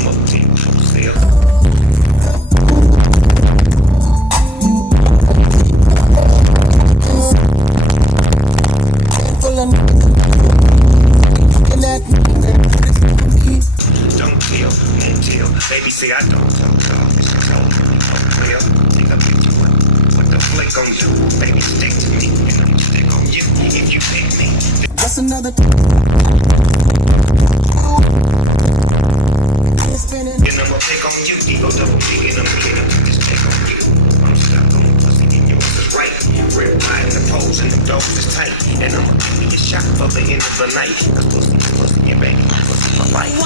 automotivo, seus. Don't kill and tell. Baby say I don't talk. It's told. Oh well, think I'll pick you up. What the flick on you? Baby, stick to me, and I'll stick on you if you pick me. That's another. And I'ma pick on you, ego double G, and I'm gonna just pick on you. I'm stuck on pussy, and yours is right. Red wide in the poles, and the doors is tight. And I'ma give you a shot for the end of the night. Cause pussy is pussy, and baby, pussy for life.